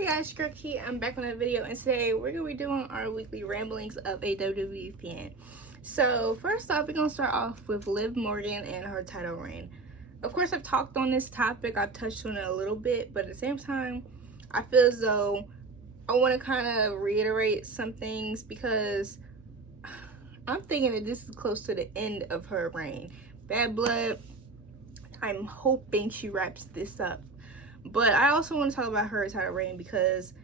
Hey guys, Scriptkey. I'm back on a video, and today we're gonna be doing our weekly ramblings of a WWE fan. So first off, we're gonna start off with Liv Morgan and her title reign. Of course, I've talked on this topic, I've touched on it a little bit, but at the same time, I feel as though I want to kind of reiterate some things because I'm thinking that this is close to the end of her reign. Bad Blood, I'm hoping she wraps this up. But I also want to talk about her title reign because,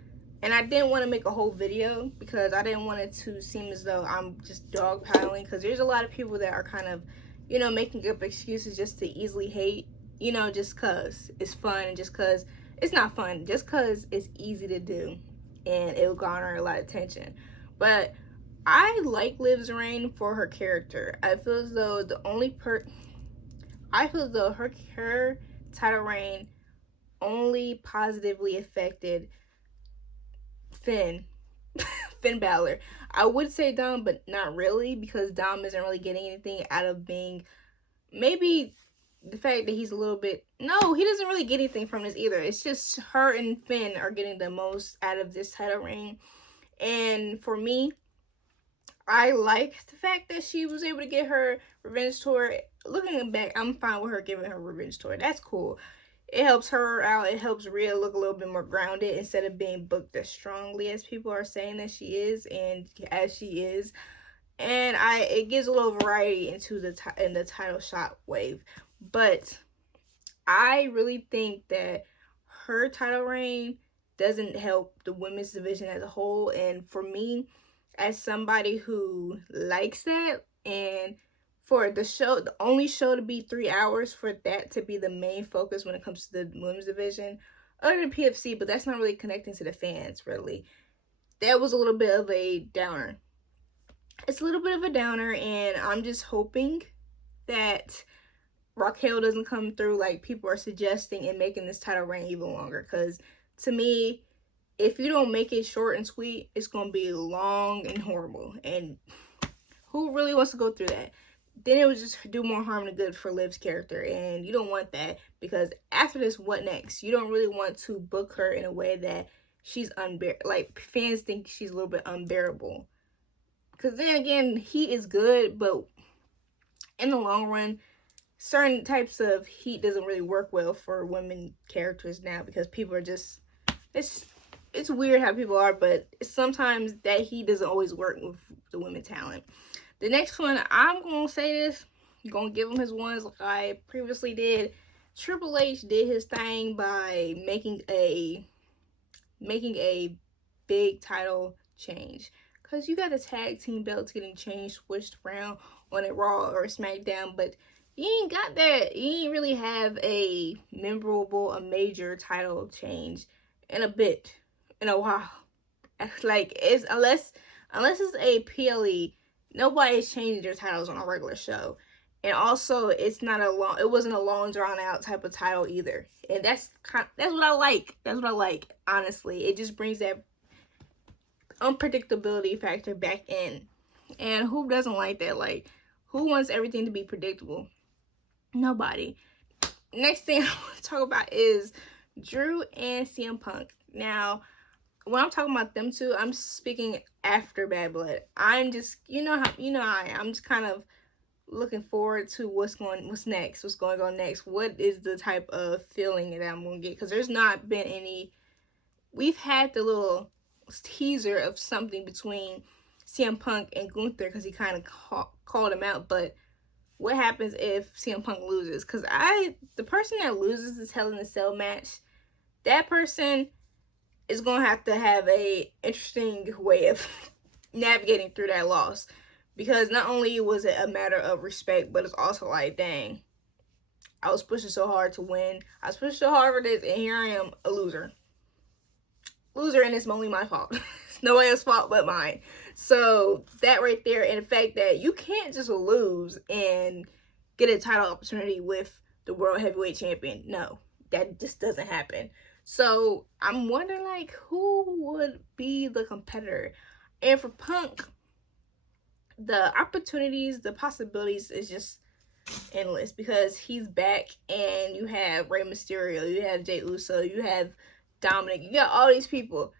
and I didn't want to make a whole video because I didn't want it to seem as though I'm just dogpiling, because there's a lot of people that are kind of, making up excuses just to easily hate, just cause it's fun and just cause it's not fun, just cause it's easy to do and it'll garner a lot of attention. But I like Liv's reign for her character. I feel as though her title reign only positively affected Finn Balor. I would say Dom, but not really, because Dom isn't really getting anything out of being, maybe the fact that he's a little bit, no, he doesn't really get anything from this either. It's just her and Finn are getting the most out of this title reign. And for me, I like the fact that she was able to get her revenge tour. Looking back, I'm fine with her giving her revenge tour. That's cool. It helps her out. It helps Rhea look a little bit more grounded instead of being booked as strongly as people are saying that she is, and as she is. And it gives a little variety into the title shot wave. But I really think that her title reign doesn't help the women's division as a whole. And for me, as somebody who likes that, and for the show, the only show to be 3 hours, for that to be the main focus when it comes to the women's division, other than PFC, but that's not really connecting to the fans, really. That was a little bit of a downer. It's a little bit of a downer, and I'm just hoping that Raquel doesn't come through like people are suggesting and making this title reign even longer. Because to me, if you don't make it short and sweet, it's going to be long and horrible. And who really wants to go through that? Then it would just do more harm than good for Liv's character. And you don't want that, because after this, what next? You don't really want to book her in a way that she's like fans think she's a little bit unbearable. Because then again, he is good, but in the long run, certain types of heat doesn't really work well for women characters now, because people are just, it's weird how people are, but sometimes that heat doesn't always work with the women talent. The next one, I'm gonna say this, I'm gonna give him his ones like I previously did. Triple H did his thing by making a big title change, because you got the tag team belts getting changed, switched around on a Raw or SmackDown, but you ain't got that. You ain't really have a major title change in a while. Like, it's unless it's a PLE, nobody's changing their titles on a regular show. And also, it wasn't a long drawn out type of title either. And that's what I like. That's what I like, honestly. It just brings that unpredictability factor back in. And who doesn't like that? Like, who wants everything to be predictable? Nobody. Next thing I want to talk about is Drew and CM Punk. Now, when I'm talking about them two, I'm speaking after Bad Blood. I'm just, I'm just kind of looking forward to what's going on next. What is the type of feeling that I'm going to get? Because there's not been any. We've had the little teaser of something between CM Punk and Gunther, because he kind of called him out, but what happens if CM Punk loses? Because the person that loses the Hell in a Cell match, that person is going to have a interesting way of navigating through that loss. Because not only was it a matter of respect, but it's also like, dang, I was pushing so hard to win. I was pushing so hard for this, and here I am, a loser. And it's only my fault. It's nobody else's fault but mine. So that right there, and the fact that you can't just lose and get a title opportunity with the World Heavyweight Champion. No, that just doesn't happen. So I'm wondering, like, who would be the competitor? And for Punk, the opportunities, the possibilities is just endless, because he's back, and you have Rey Mysterio, you have Jey Uso, you have Dominic. You got all these people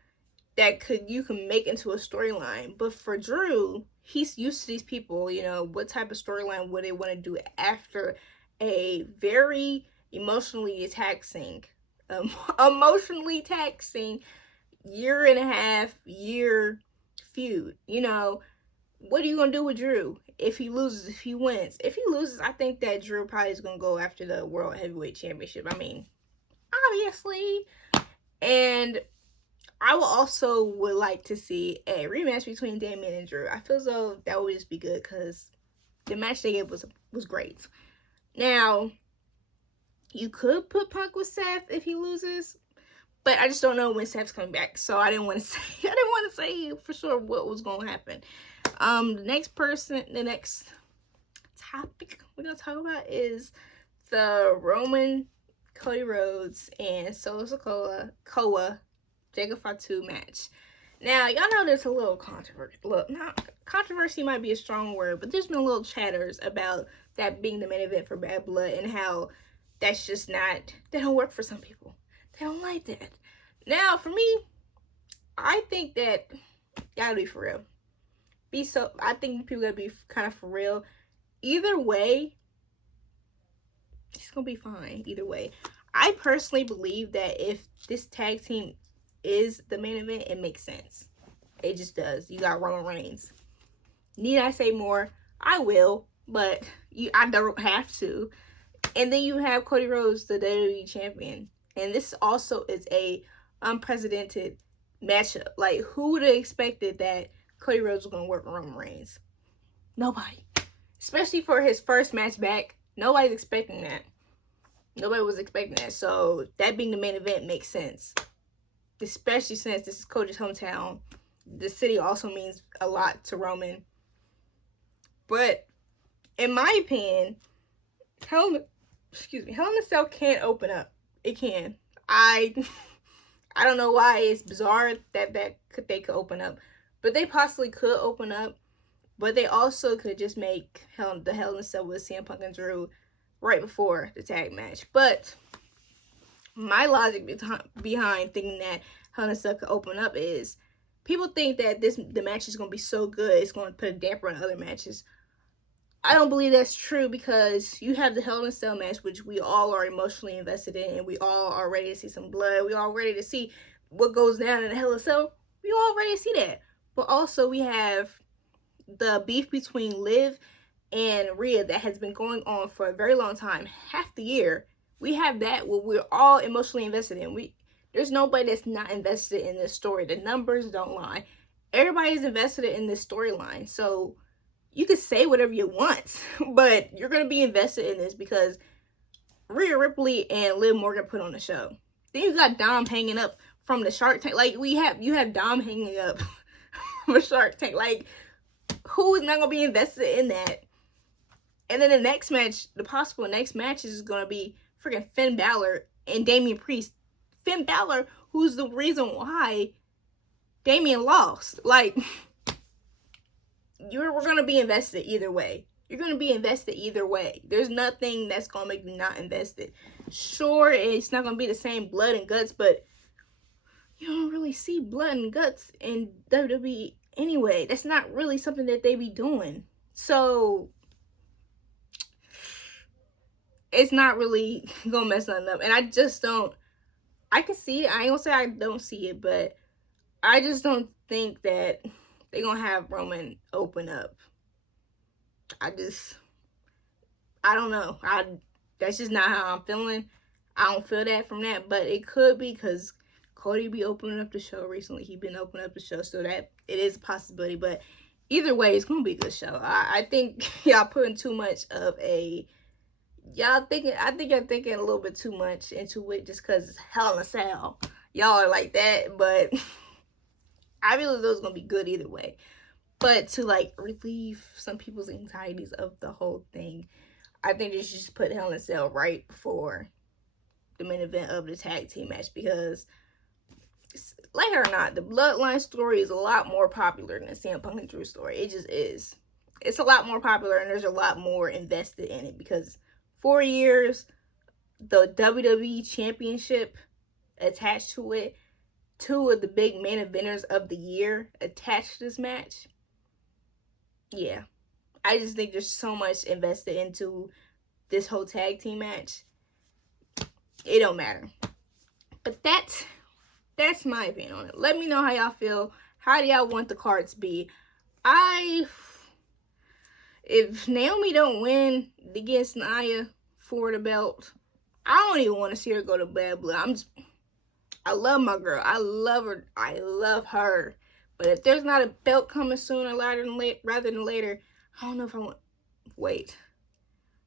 that you can make into a storyline. But for Drew, he's used to these people. You know, what type of storyline would they want to do after a very emotionally taxing, emotionally taxing year and a half year feud? You know, what are you gonna do with Drew if he loses? If he wins? If he loses, I think that Drew probably is gonna go after the World Heavyweight Championship. I mean, obviously, and I will also would like to see a rematch between Damian and Drew. I feel as though that would just be good because the match they gave was great. Now, you could put Punk with Seth if he loses, but I just don't know when Seth's coming back. So I didn't want to say for sure what was gonna happen. The next topic we're gonna talk about is the Roman, Cody Rhodes, and Solo Sikoa Jacob Fatu match. Now, y'all know there's a little controversy. Look, not controversy might be a strong word, but there's been a little chatters about that being the main event for Bad Blood and how that's just not, that don't work for some people. They don't like that. Now, for me, I think that y'all gotta be for real. I think people gotta be kind of for real. Either way, it's gonna be fine. Either way, I personally believe that if this tag team is the main event, it makes sense. It just does. You got Roman Reigns. Need I say more? I will, but I don't have to. And then you have Cody Rhodes, the WWE champion, and this also is a unprecedented matchup. Like, who would have expected that Cody Rhodes was gonna work with Roman Reigns? Nobody. Especially for his first match back. Nobody's expecting that. Nobody was expecting that. So that being the main event makes sense. Especially since this is Cody's hometown. The city also means a lot to Roman. But in my opinion, Hell in a Cell can't open up. It can. I don't know why it's bizarre that they could open up, but they possibly could open up. But they also could just make Hell in a Cell with CM Punk and Drew right before the tag match. But my logic behind thinking that Hell in a Cell could open up is people think that the match is going to be so good it's going to put a damper on other matches. I don't believe that's true because you have the Hell in a Cell match, which we all are emotionally invested in, and we all are ready to see some blood. We all ready to see what goes down in the Hell in a Cell. We all ready to see that. But also we have the beef between Liv and Rhea that has been going on for a very long time, half the year. We have that what we're all emotionally invested in. There's nobody that's not invested in this story. The numbers don't lie. Everybody's invested in this storyline. So you can say whatever you want, but you're gonna be invested in this because Rhea Ripley and Liv Morgan put on the show. Then you got Dom hanging up from the Shark Tank. Like you have Dom hanging up from a Shark Tank. Like, who is not gonna be invested in that? And then the next match, the possible next match is gonna be freaking Finn Balor and Damian Priest. Finn Balor, who's the reason why Damian lost. Like, we're gonna be invested either way. You're gonna be invested either way. There's nothing that's gonna make me not invested. Sure, it's not gonna be the same blood and guts, but you don't really see blood and guts in WWE anyway. That's not really something that they be doing. So it's not really gonna mess nothing up. And I just don't, I can see it. I ain't gonna say I don't see it, but I just don't think that they're gonna have Roman open up. I don't know. That's just not how I'm feeling. I don't feel that from that, but it could be because Cody be opening up the show recently. He been opening up the show, so that it is a possibility. But either way, it's gonna be a good show. I think y'all putting too much of a I think y'all thinking a little bit too much into it just because it's Hell in a Cell. Y'all are like that, but I believe it was gonna be good either way. But to like relieve some people's anxieties of the whole thing, I think they should just put Hell in a Cell right before the main event of the tag team match because, like it or not, the Bloodline story is a lot more popular than the CM Punk and Drew story. It just is. It's a lot more popular and there's a lot more invested in it because 4 years, the WWE Championship attached to it, two of the big main eventers of the year attached to this match. Yeah, I just think there's so much invested into this whole tag team match. It don't matter. But that's my opinion on it. Let me know how y'all feel. How do y'all want the card to be? If Naomi don't win against Nia for the belt, I don't even want to see her go to Bad Blood. I love my girl. I love her. I love her. But if there's not a belt coming sooner rather than later, I don't know if I want. Wait.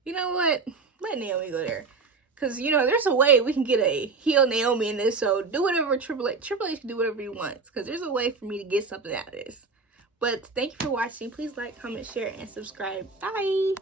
You know what? Let Naomi go there. Because, there's a way we can get a heel Naomi in this, so do whatever Triple H can do whatever he wants. Because there's a way for me to get something out of this. But thank you for watching. Please like, comment, share, and subscribe. Bye!